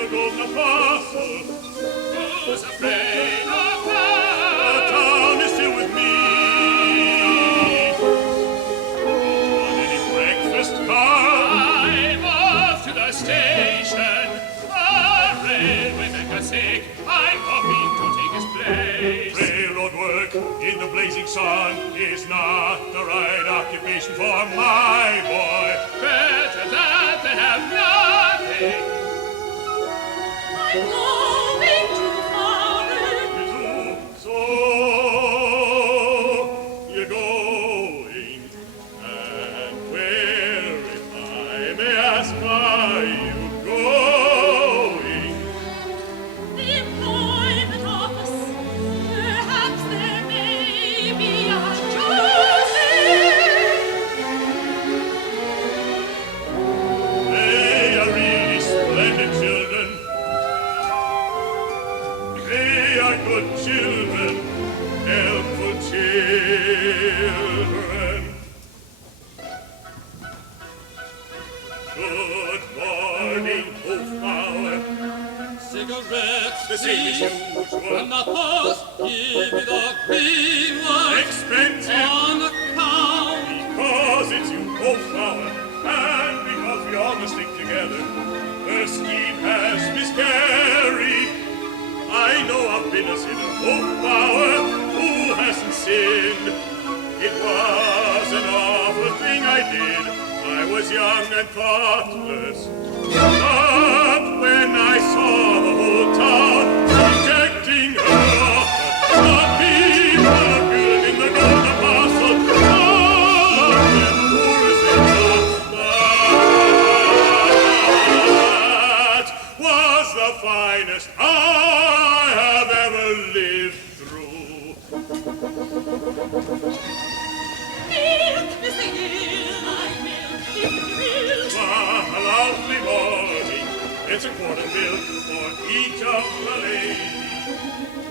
the golden apostle. Who's afraid of that? The town is still with me. On any breakfast car, I'm off to the station. A railway maker sick, I'm hoping to take his place. Railroad work in the blazing sun is not the right occupation for my boy. Better that than have nothing. I'm going to the forest. So you're going, and where, if I may ask, are you going? The employment office. Perhaps there may be a job there. They are really splendid children. They are good children, helpful children. Good morning, Hofbauer. Cigarettes, The same as usual. and the host, give me the green one Expensive on account. because it's you, Hofbauer, and because we all must stick together. The scheme has miscarried. I know I've been a sinner, Hofbauer, who hasn't sinned? It was an awful thing I did. I was young and thoughtless. But when I saw the whole town rejecting her offer, the people are building the golden apostle, all of them poor as they are. That was the finest I have ever lived through. Milk, Mr. Hill, I milk, milk. Ah, a lovely morning. It's a quart of milk for each of the ladies.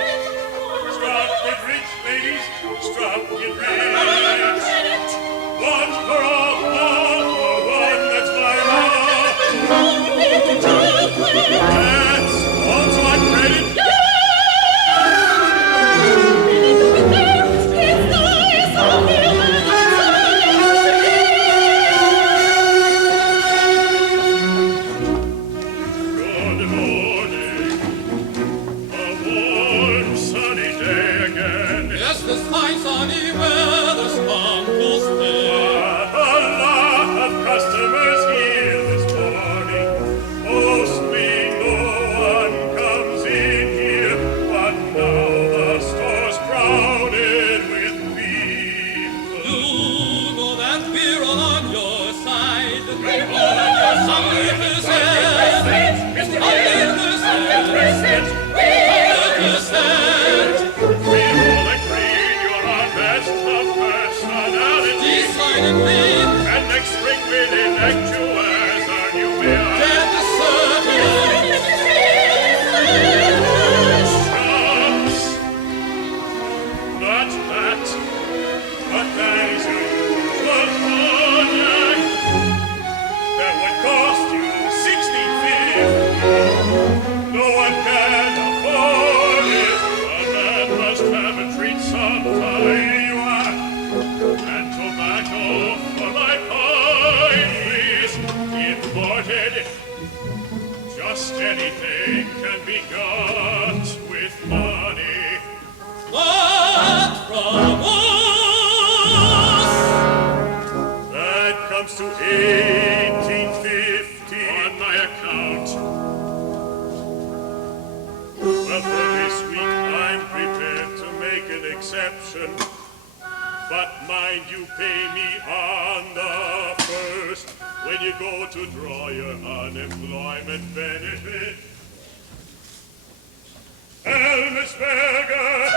Strop it rich, ladies. Strop it rich. One for all for one. That's my law. That's also on credit. Good morning. A warm, sunny day again. Yes, this fine sunny weather's come to stay. A lot of customers here this morning. Mostly no one comes in here, but now the store's crowded with people. You know that we're all on your side. We're all on your side. 100%. 100%. 100%. We all agree you're our best of personality. Decidedly, And next spring we'll elect you as our new mayor. dead certain. Shucks. Not that, but that is your usual cognac. That would cost you $16.50. No one can afford it. A man must have a treat sometime. Here you are. And tobacco for my pipe, please. Imported. Just anything can be got with money. But from us, That comes to 1850 on my account. Well, for this week I'm prepared to make an exception. But mind you pay me on the first when you go to draw your unemployment benefit. Elmsberger,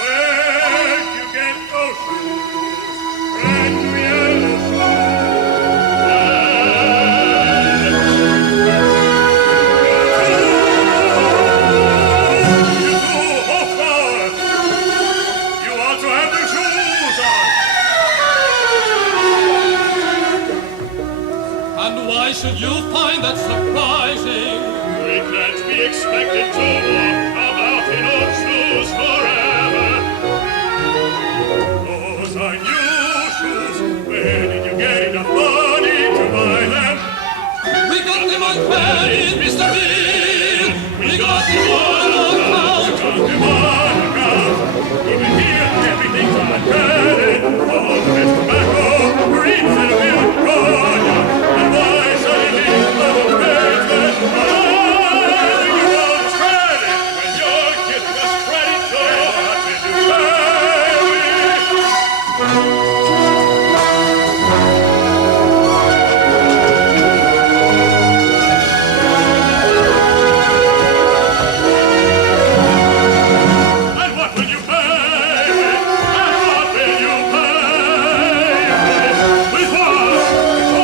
where'd you get those shoes? Brand new yellow shoes. Why should you find that surprising? We can't be expected to walk about in old shoes forever. Those are new shoes. Where did you get enough money to buy them? We got them on credit, Mr. Bill. We got them on account. We got them on account. Even here, everything's on credit. All the best tobacco, greens and milk, cognac, and why suddenly little business? Having your own credit when you're giving us credit for what we do pay. And what will you pay with? And what will you pay with? With what? With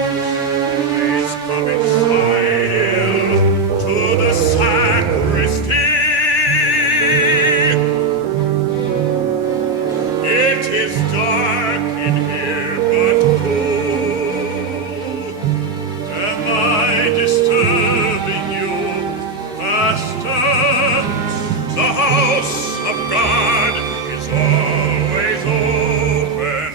Please come inside to the sacristy. It is dark in here, but cool. Am I disturbing you, Pastor? The house of God is always open.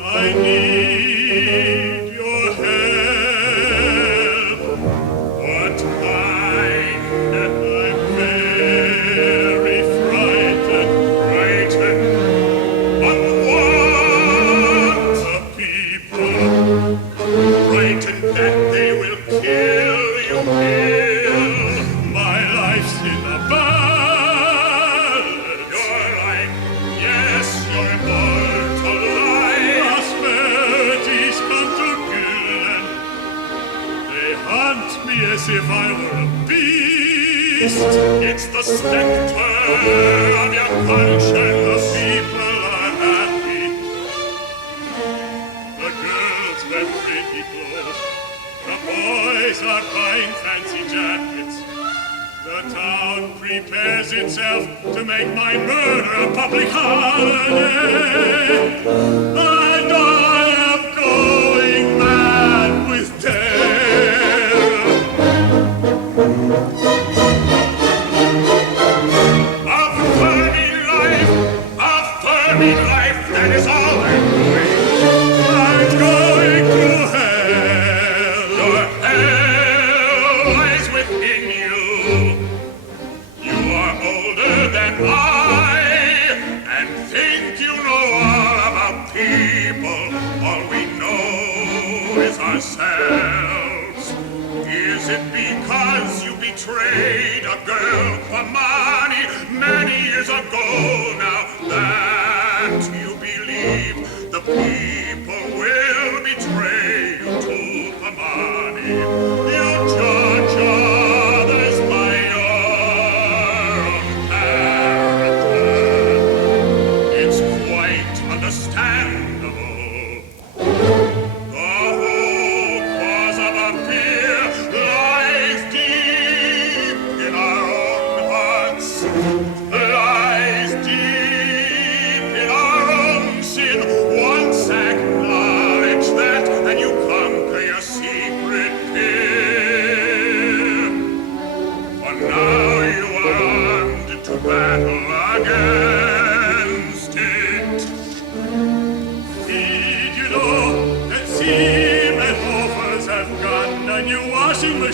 I need your help. What kind? I'm very frightened. But what? The people. Frightened that they will kill you. My life's in the balance. Your life, yes, your immortal life. Prosperity's come to kill. They hunt me as if I were a beast. It's the specter of your conscience. The people are happy. The girls wear pretty clothes. The boys are buying fancy jackets. The town prepares itself to make my murder a public holiday. And I am going mad with terror. Affirming life, that is all I'm doing. I'm going to hell. Your hell lies within you. You are older than I, and think you know all about people. All we know is ourselves. Is it because you betrayed a girl for money many years ago now that you believe the people will betray you to the money? You judge others by your own character. It's quite understandable. The whole cause of a beer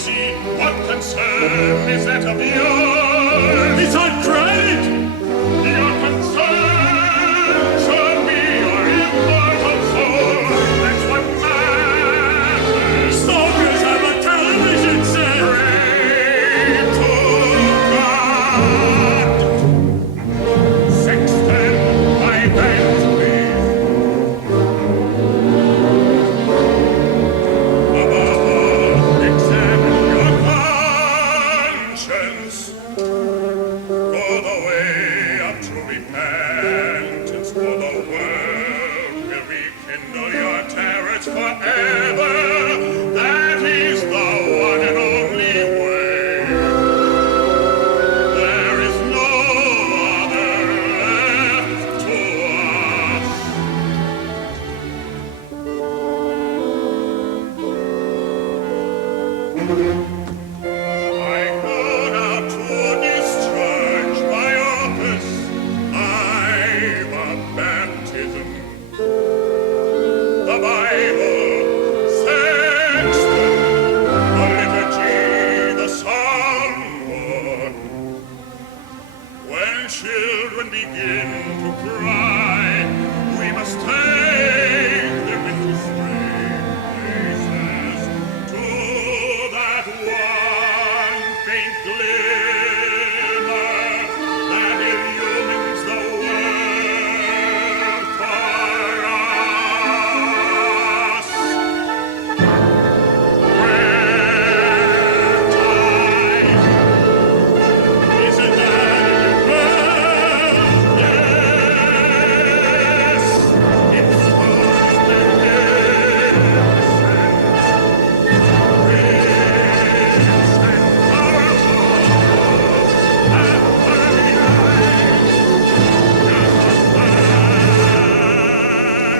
see, what concern is that of yours? It's on credit! Your concern shall be your immortal soul. That's what matters. Soldiers have a television set. Pray to God. Sexton, I beg to thee. Above all, examine your conscience. For the way of true repentance, for the world will rekindle your terrors forever. That is the one and only way. There is no other left to us. I go now to discharge my office. I've a baptism. The Bible, sexton, the liturgy, the psalm-book. When children begin to cry, we must take them into strange places to that one faint glimmer that illumines the world for us. Prayer time. Isn't that yes? It stars their rich and powerful and burning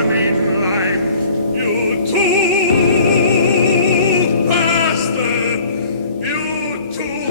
light, life. You too, Master, you too.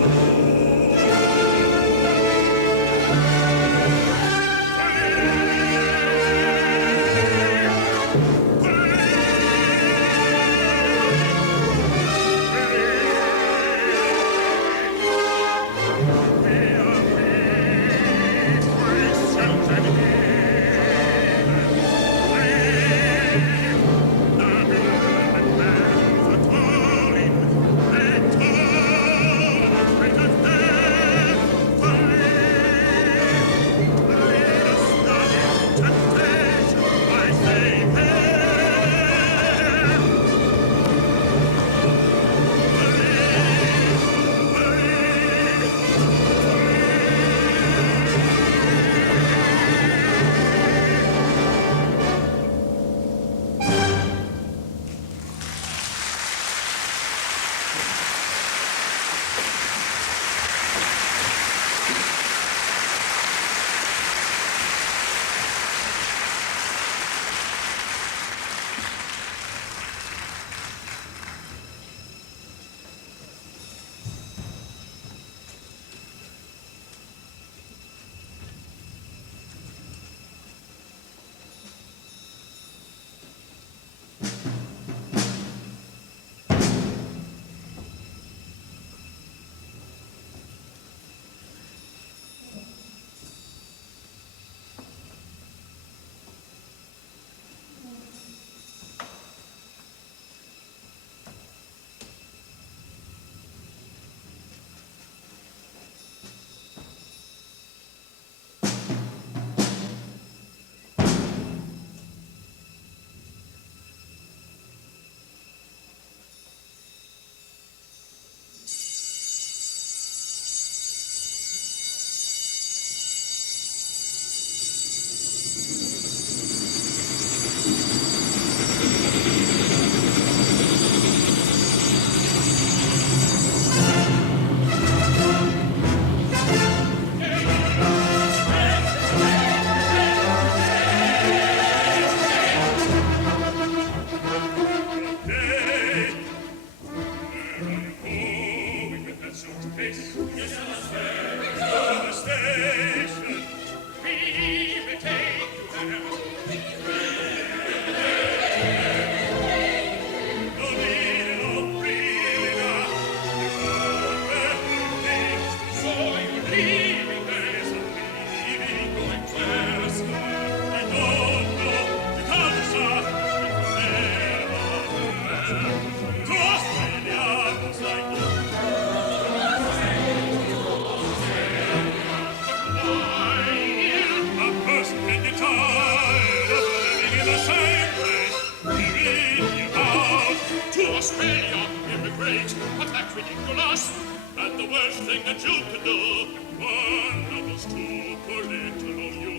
great, but that's ridiculous. And the worst thing that you could do, one of those two poor little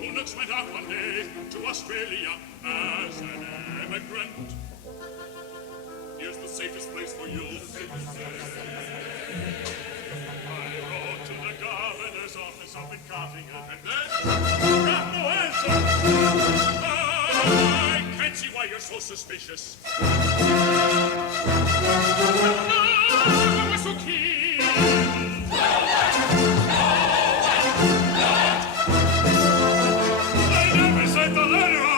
eunuchs went out one day to Australia as an immigrant. Here's the safest place for you. I wrote to the governor's office up in Cottingham, and then got no answer. I can't see why you're so suspicious. I was so keen. I never sent the letter off.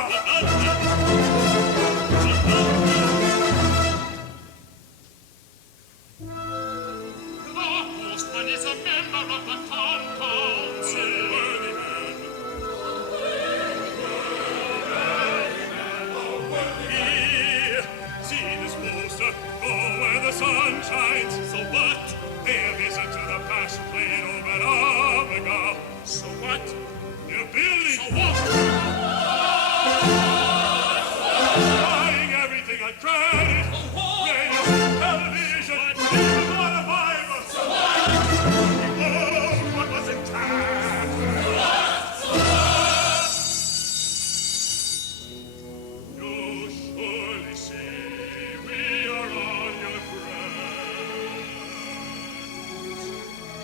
The postman is a member of the town council. Worthy man. Here, see this poster. Go where the sun shines. So what? Pay a visit to the past played over at Omega. So what? You're building. So what? Buying everything on credit. Radio, television, even on a Bible. So what? Oh, what was it time? You surely see we are on your ground.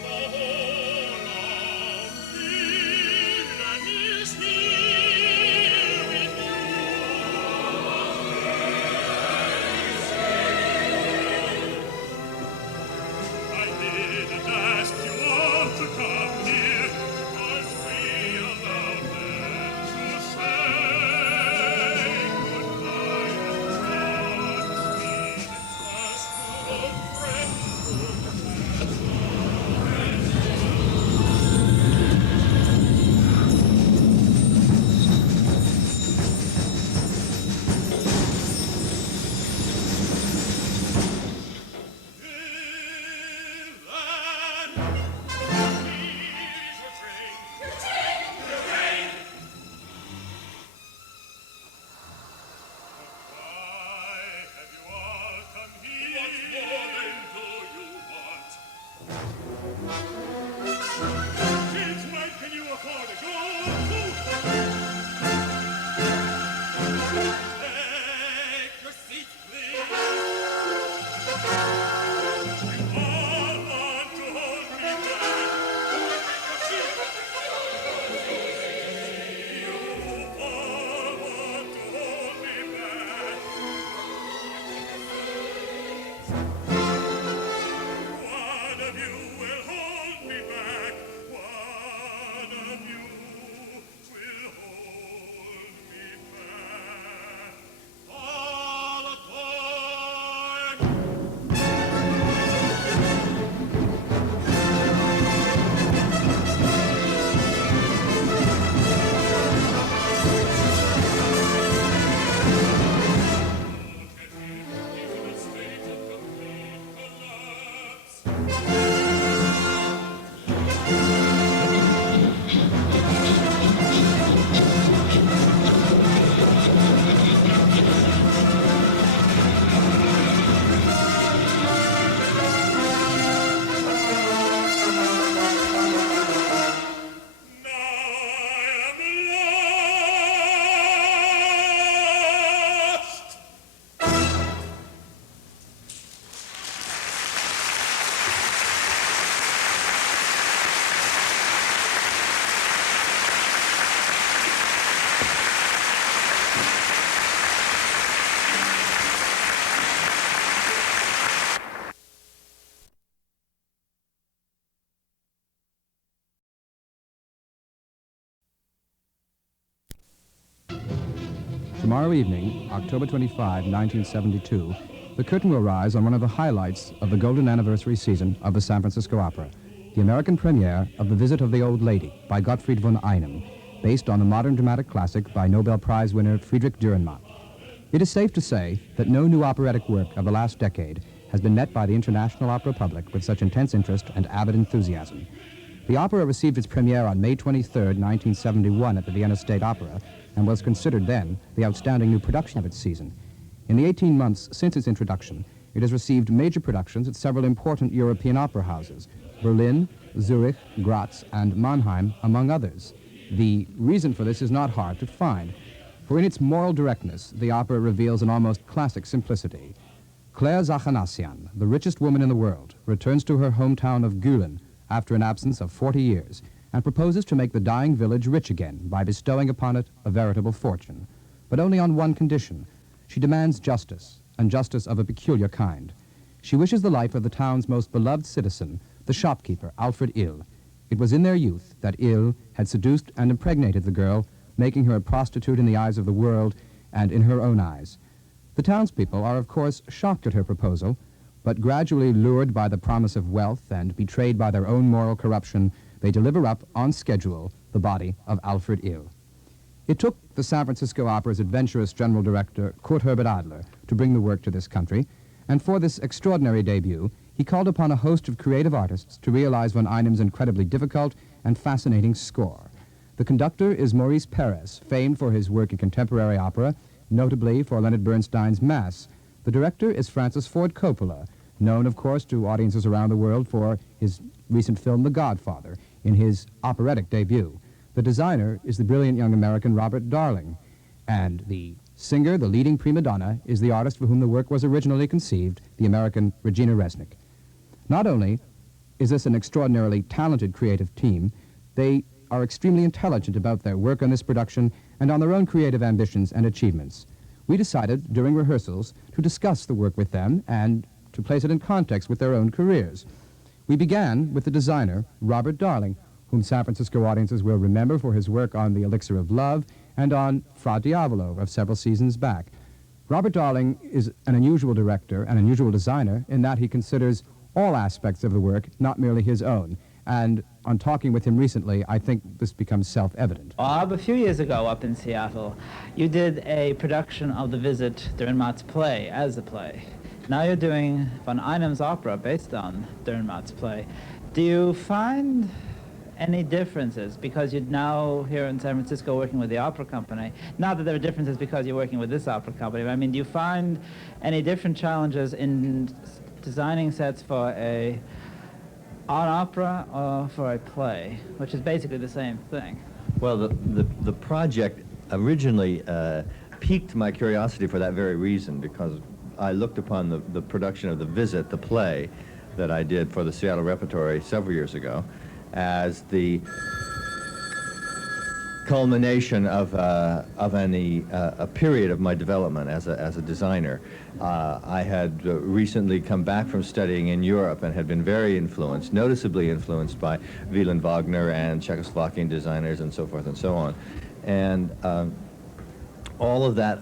The whole of England is here with you. I didn't ask you all to come here, 'cause we allowed them to say goodbye and Godspeed, as good friends would. Tomorrow evening, October 25, 1972, the curtain will rise on one of the highlights of the golden anniversary season of the San Francisco Opera, the American premiere of The Visit of the Old Lady by Gottfried Von Einem, based on the modern dramatic classic by Nobel Prize winner Friedrich Dürrenmatt. It is safe to say that no new operatic work of the last decade has been met by the international opera public with such intense interest and avid enthusiasm. The opera received its premiere on May 23, 1971 at the Vienna State Opera, and was considered then the outstanding new production of its season. In the 18 months since its introduction, It has received major productions at several important European opera houses, Berlin, Zurich, Graz, and Mannheim, among others. The reason for this is not hard to find, for in its moral directness, the opera reveals an almost classic simplicity. Claire Zachanassian, the richest woman in the world, returns to her hometown of Gülen after an absence of 40 years and proposes to make the dying village rich again by bestowing upon it a veritable fortune. But only on one condition. She demands justice, and justice of a peculiar kind. She wishes the life of the town's most beloved citizen, the shopkeeper, Alfred Ill. It was in their youth that Ill had seduced and impregnated the girl, making her a prostitute in the eyes of the world and in her own eyes. The townspeople are, of course, shocked at her proposal, but gradually lured by the promise of wealth and betrayed by their own moral corruption, they deliver up, on schedule, the body of Alfred Ill. It took the San Francisco Opera's adventurous general director, Kurt Herbert Adler, to bring the work to this country, and for this extraordinary debut, he called upon a host of creative artists to realize Von Einem's incredibly difficult and fascinating score. The conductor is Maurice Perez, famed for his work in contemporary opera, notably for Leonard Bernstein's Mass. The director is Francis Ford Coppola, known, of course, to audiences around the world for his recent film The Godfather, in his operatic debut. The designer is the brilliant young American Robert Darling, and the singer, the leading prima donna, is the artist for whom the work was originally conceived, the American Regina Resnick. Not only is this an extraordinarily talented creative team, they are extremely intelligent about their work on this production and on their own creative ambitions and achievements. We decided during rehearsals to discuss the work with them and to place it in context with their own careers. We began with the designer, Robert Darling, whom San Francisco audiences will remember for his work on The Elixir of Love and on Fra Diavolo of several seasons back. Robert Darling is an unusual director, an unusual designer, in that he considers all aspects of the work, not merely his own. And on talking with him recently, I think this becomes self-evident. A few years ago up in Seattle, you did a production of The Visit, Dürrenmatt's play, as a play. Now you're doing Von Einem's opera based on Dürrenmatt's play. Do you find any differences, because you're now here in San Francisco working with the opera company? Not that there are differences because you're working with this opera company, but I mean, do you find any different challenges in designing sets for an opera or for a play, which is basically the same thing? Well, the project originally piqued my curiosity for that very reason, because I looked upon the production of The Visit, the play that I did for the Seattle Repertory several years ago, as the culmination of a period of my development as a designer. I had recently come back from studying in Europe and had been very influenced, noticeably influenced by Wieland Wagner and Czechoslovakian designers and so forth and so on. And all of that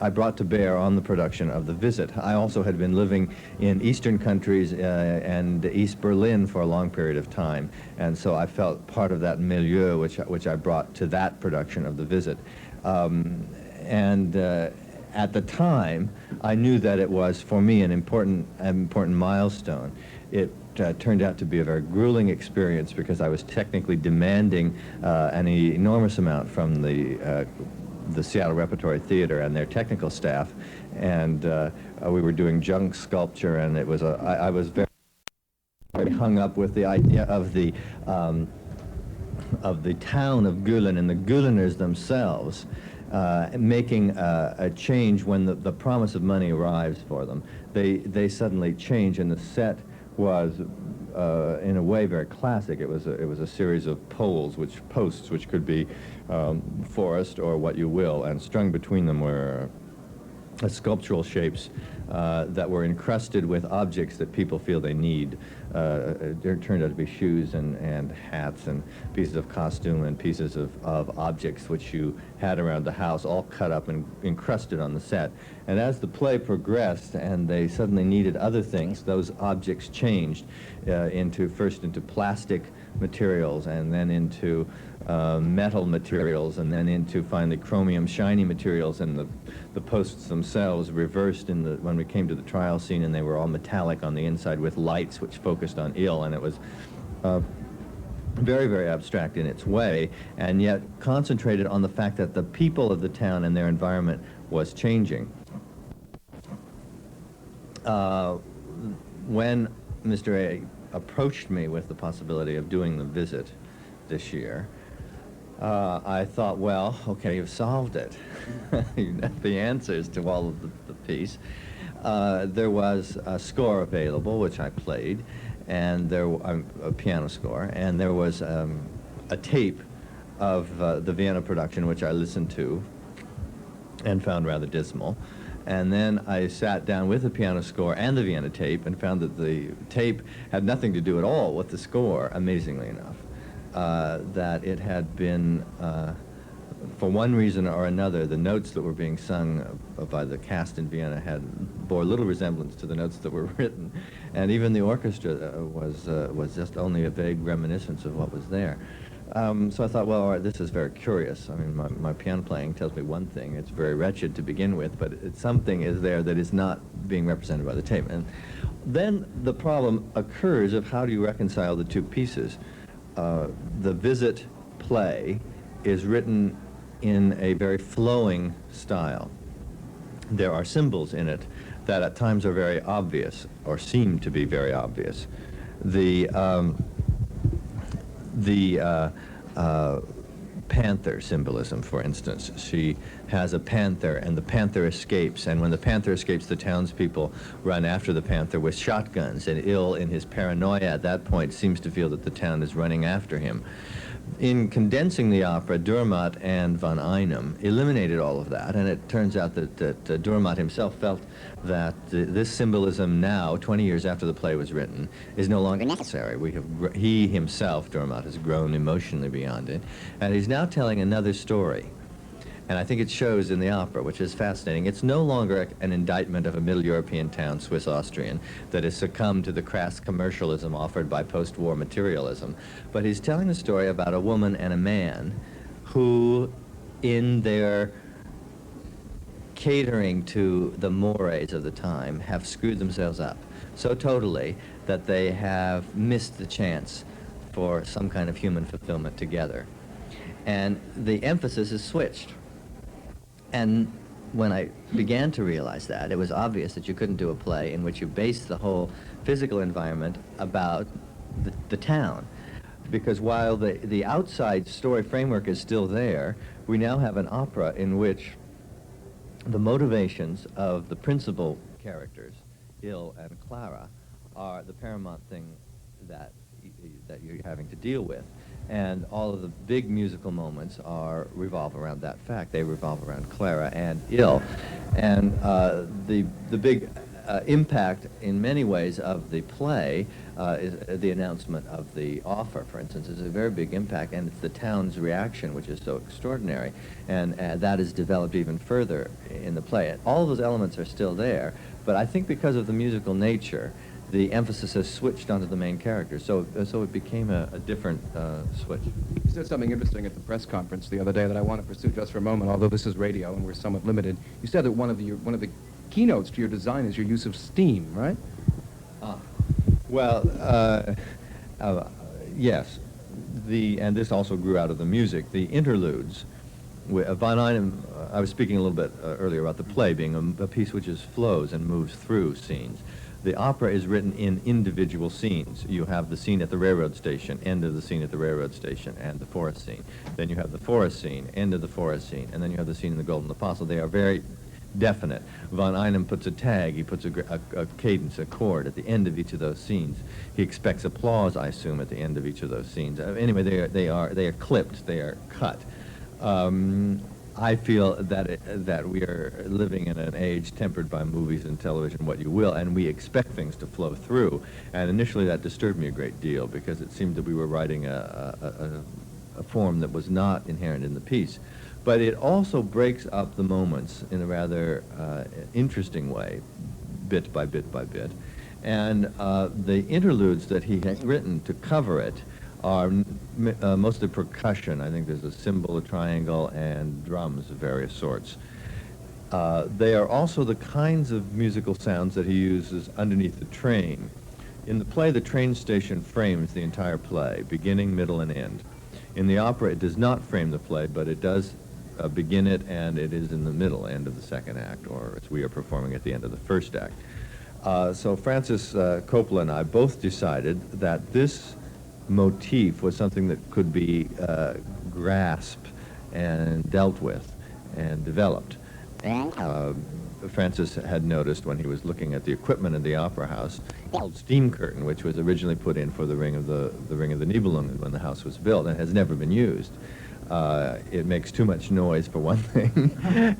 I brought to bear on the production of The Visit. I also had been living in Eastern countries and East Berlin for a long period of time, and so I felt part of that milieu which I brought to that production of The Visit. At the time, I knew that it was, for me, an important milestone. It turned out to be a very grueling experience because I was technically demanding an enormous amount from the Seattle Repertory Theater and their technical staff, and we were doing junk sculpture, and it was I was very hung up with the idea of the town of Gülen and the Güleners themselves making a change when the promise of money arrives for them. They suddenly change, and the set was in a way very classic. It was a series of posts which could be forest or what you will, and strung between them were sculptural shapes that were encrusted with objects that people feel they need. There turned out to be shoes and hats and pieces of costume and pieces of objects which you had around the house, all cut up and encrusted on the set. And as the play progressed and they suddenly needed other things, those objects changed first into plastic materials, and then into metal materials, and then into finally chromium shiny materials, and the posts themselves reversed when we came to the trial scene, and they were all metallic on the inside with lights which focused on ill, and it was very, very abstract in its way, and yet concentrated on the fact that the people of the town and their environment was changing. when Mr. A approached me with the possibility of doing the visit this year, I thought, well, okay, you've solved it. You know the answers to all of the piece. There was a score available, which I played, and a piano score, and there was a tape of the Vienna production, which I listened to and found rather dismal. And then I sat down with the piano score and the Vienna tape and found that the tape had nothing to do at all with the score, amazingly enough. That it had been, for one reason or another, the notes that were being sung by the cast in Vienna bore little resemblance to the notes that were written. And even the orchestra was just only a vague reminiscence of what was there. So I thought, well, all right, this is very curious. I mean, my piano playing tells me one thing. It's very wretched to begin with, but something is there that is not being represented by the tape. And then the problem occurs of how do you reconcile the two pieces. The visit play is written in a very flowing style. There are symbols in it that at times are very obvious, or seem to be very obvious. The panther symbolism, for instance. She has a panther, and the panther escapes, and when the panther escapes, the townspeople run after the panther with shotguns, and Ill, in his paranoia at that point, seems to feel that the town is running after him. In condensing the opera, Dürrenmatt and Von Einem eliminated all of that, and it turns out that Dürrenmatt himself felt that this symbolism now, 20 years after the play was written, is no longer necessary. He himself, Dürrenmatt, has grown emotionally beyond it, and he's now telling another story. And I think it shows in the opera, which is fascinating. It's no longer an indictment of a Middle European town, Swiss-Austrian, that has succumbed to the crass commercialism offered by post-war materialism. But he's telling the story about a woman and a man who, in their catering to the mores of the time, have screwed themselves up so totally that they have missed the chance for some kind of human fulfillment together. And the emphasis is switched. And when I began to realize that, it was obvious that you couldn't do a play in which you base the whole physical environment about the town. Because while the outside story framework is still there, we now have an opera in which the motivations of the principal characters, Il and Clara, are the paramount thing that you're having to deal with. And all of the big musical moments revolve around that fact. They revolve around Clara and Il. And the big impact, in many ways, of the play is the announcement of the offer, for instance, is a very big impact, and it's the town's reaction, which is so extraordinary. And that is developed even further in the play. All of those elements are still there, but I think because of the musical nature, the emphasis has switched onto the main character, so it became a different switch. You said something interesting at the press conference the other day that I want to pursue just for a moment, although this is radio and we're somewhat limited. You said that one of the keynotes to your design is your use of steam, right? Well, yes. And this also grew out of the music. The interludes, Von Einem, I was speaking a little bit earlier about the play being a piece which flows and moves through scenes. The opera is written in individual scenes. You have the scene at the railroad station, end of the scene at the railroad station, and the forest scene. Then you have the forest scene, end of the forest scene, and then you have the scene in the Golden Apostle. They are very definite. Von Einem puts a tag, he puts a cadence, a chord at the end of each of those scenes. He expects applause, I assume, at the end of each of those scenes. Anyway, they are clipped, they are cut. I feel that we are living in an age tempered by movies and television, what you will, and we expect things to flow through. And initially that disturbed me a great deal because it seemed that we were writing a form that was not inherent in the piece. But it also breaks up the moments in a rather interesting way, bit by bit by bit. And the interludes that he has written to cover it are mostly percussion. I think there's a cymbal, a triangle, and drums of various sorts. They are also the kinds of musical sounds that he uses underneath the train. In the play, the train station frames the entire play, beginning, middle, and end. In the opera, it does not frame the play, but it does begin it, and it is in the middle end of the second act, or as we are performing at the end of the first act. So Francis Coppola and I both decided that this motif was something that could be grasped and dealt with and developed. Francis had noticed when he was looking at the equipment in the opera house, the old steam curtain, which was originally put in for the ring of the Nibelungen when the house was built and has never been used. It makes too much noise for one thing,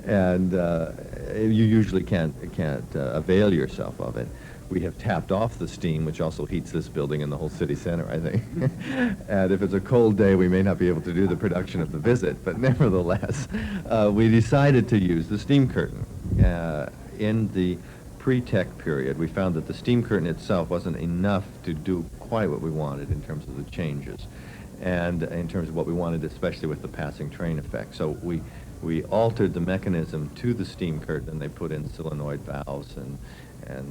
and you usually can't avail yourself of it. We have tapped off the steam, which also heats this building and the whole city center, I think. And if it's a cold day, we may not be able to do the production of The Visit, but nevertheless, we decided to use the steam curtain. In the pre-tech period, we found that the steam curtain itself wasn't enough to do quite what we wanted in terms of the changes, and in terms of what we wanted, especially with the passing train effect. So we altered the mechanism to the steam curtain, and they put in solenoid valves and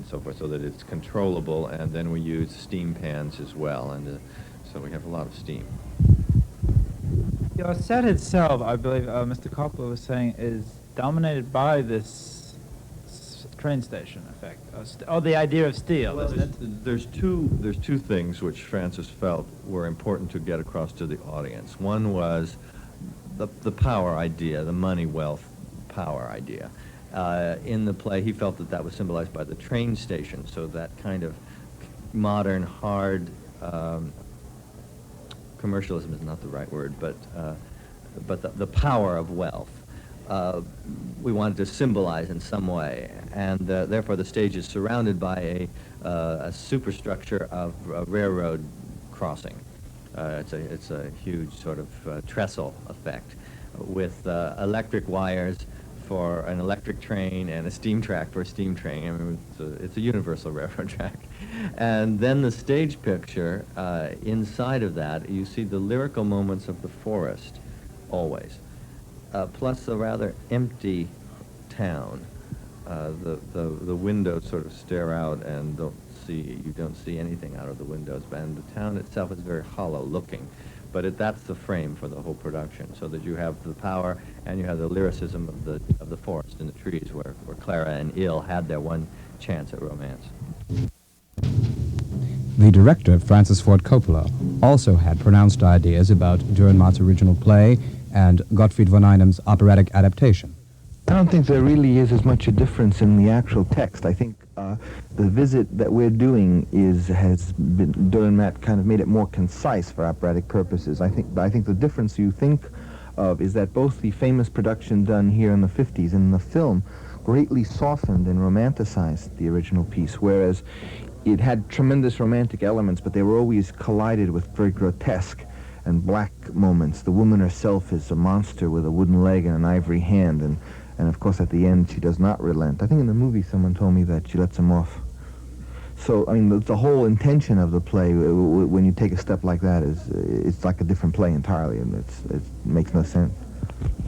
so forth, so that it's controllable, and then we use steam pans as well, and so we have a lot of steam. Your set itself, I believe Mr. Coppola was saying, is dominated by this train station effect, or the idea of steel, well, isn't it? There's two things which Francis felt were important to get across to the audience. One was the power idea, the money, wealth, power idea. In the play, he felt that was symbolized by the train station, so that kind of modern, hard, commercialism is not the right word, but the power of wealth. We wanted to symbolize in some way, and therefore the stage is surrounded by a superstructure of a railroad crossing. It's a huge sort of trestle effect with electric wires for an electric train and a steam track for a steam train. I mean, it's a universal railroad track. And then the stage picture, inside of that, you see the lyrical moments of the forest, always. Plus a rather empty town. The windows sort of stare out and you don't see anything out of the windows, and the town itself is very hollow looking. But that's the frame for the whole production, so that you have the power and you have the lyricism of the forest and the trees where Clara and Il had their one chance at romance. The director, Francis Ford Coppola, also had pronounced ideas about Dürrenmatt's original play and Gottfried Von Einem's operatic adaptation. I don't think there really is as much a difference in the actual text. I think the visit that we're doing has been, Dürrenmatt kind of made it more concise for operatic purposes. I think the difference you think of is that both the famous production done here in the 50s and the film greatly softened and romanticized the original piece, whereas it had tremendous romantic elements, but they were always collided with very grotesque and black moments. The woman herself is a monster with a wooden leg and an ivory hand, and of course at the end she does not relent. I think in the movie someone told me that she lets him off. So, I mean, the whole intention of the play, when you take a step like that, it's like a different play entirely, and it makes no sense.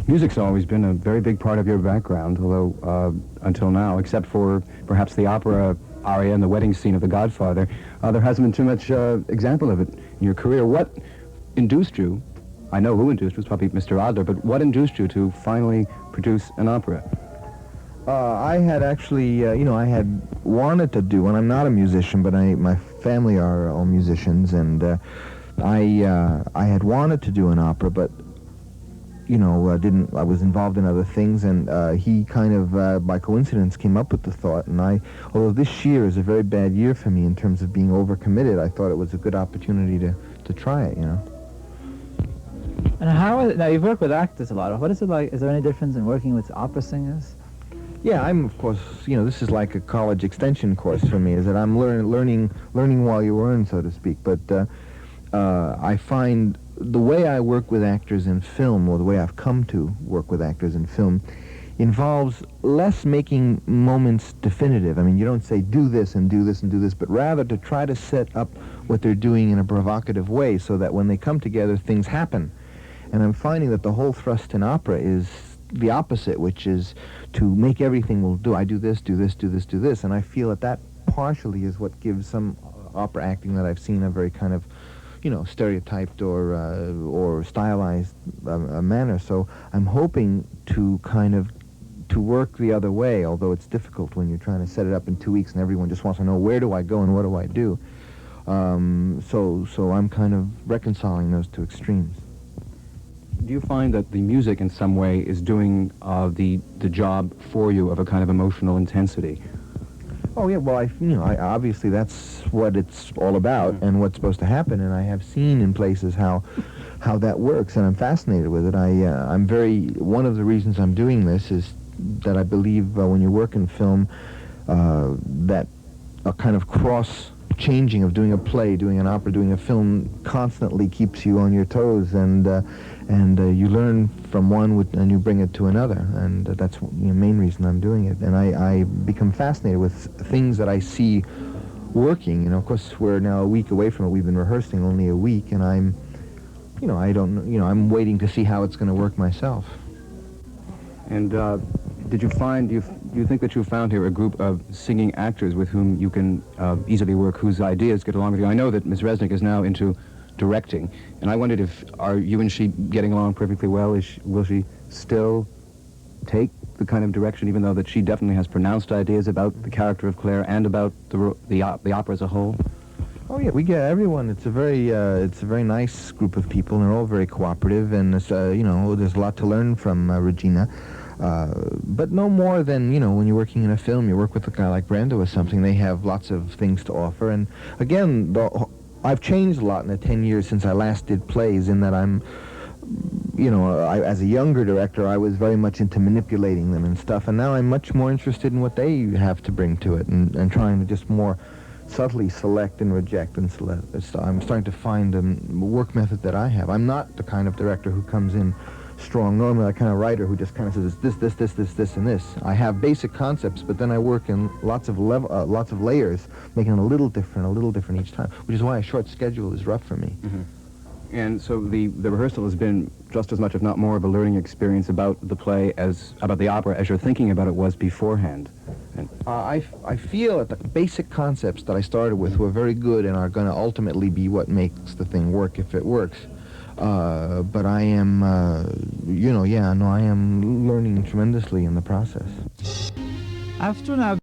Music's always been a very big part of your background, although until now, except for perhaps the opera aria and the wedding scene of The Godfather, there hasn't been too much example of it in your career. What induced you, I know who induced you, it was probably Mr. Adler, but what induced you to finally produce an opera? I had actually, I had wanted to do, and I'm not a musician, but my family are all musicians, and I had wanted to do an opera, but I was involved in other things, and he kind of, by coincidence, came up with the thought, and although this year is a very bad year for me in terms of being overcommitted, I thought it was a good opportunity to try it, And how is it, now you've worked with actors a lot. What is it like? Is there any difference in working with opera singers? Yeah, I'm, of course, this is like a college extension course for me, is that I'm learning while you learn, so to speak, but I find the way I work with actors in film, or the way I've come to work with actors in film, involves less making moments definitive. I mean, you don't say do this and do this and do this, but rather to try to set up what they're doing in a provocative way so that when they come together, things happen. And I'm finding that the whole thrust in opera is the opposite, which is to make everything will do. I do this, do this, do this, do this. And I feel that partially is what gives some opera acting that I've seen a very kind of stereotyped or stylized manner. So I'm hoping to kind of to work the other way, although it's difficult when you're trying to set it up in 2 weeks and everyone just wants to know where do I go and what do I do. So I'm kind of reconciling those two extremes. Do you find that the music in some way is doing the job for you of a kind of emotional intensity? Oh yeah, well, I obviously that's what it's all about and what's supposed to happen, and I have seen in places how that works, and I'm fascinated with it. One of the reasons I'm doing this is that I believe when you work in film, that a kind of cross-changing of doing a play, doing an opera, doing a film constantly keeps you on your toes, and you learn from one and you bring it to another, and that's the main reason I'm doing it. And I become fascinated with things that I see working. Of course, we're now a week away from it. We've been rehearsing only a week, and I'm waiting to see how it's going to work myself. And did you find, do you think that you found here a group of singing actors with whom you can easily work, whose ideas get along with you? I know that Ms. Resnick is now into directing, and I wondered are you and she getting along perfectly well? Will she still take the kind of direction, even though that she definitely has pronounced ideas about the character of Claire and about the opera as a whole? Oh yeah, we get everyone. It's a very nice group of people, and they're all very cooperative. And it's, there's a lot to learn from Regina, but no more than when you're working in a film, you work with a guy like Brando or something. They have lots of things to offer, and again, I've changed a lot in the 10 years since I last did plays. In that I'm, as a younger director, I was very much into manipulating them and stuff, and now I'm much more interested in what they have to bring to it, and trying to just more subtly select and reject and select. So I'm starting to find a work method that I have. I'm not the kind of director who comes in strong. Normally, I'm the kind of writer who just kind of says this, and this. I have basic concepts, but then I work in lots of layers, making it a little different each time, which is why a short schedule is rough for me. Mm-hmm. And so the rehearsal has been just as much, if not more, of a learning experience about the play about the opera as your thinking about it was beforehand. And I feel that the basic concepts that I started with were very good and are going to ultimately be what makes the thing work if it works. But I am, I am learning tremendously in the process. After now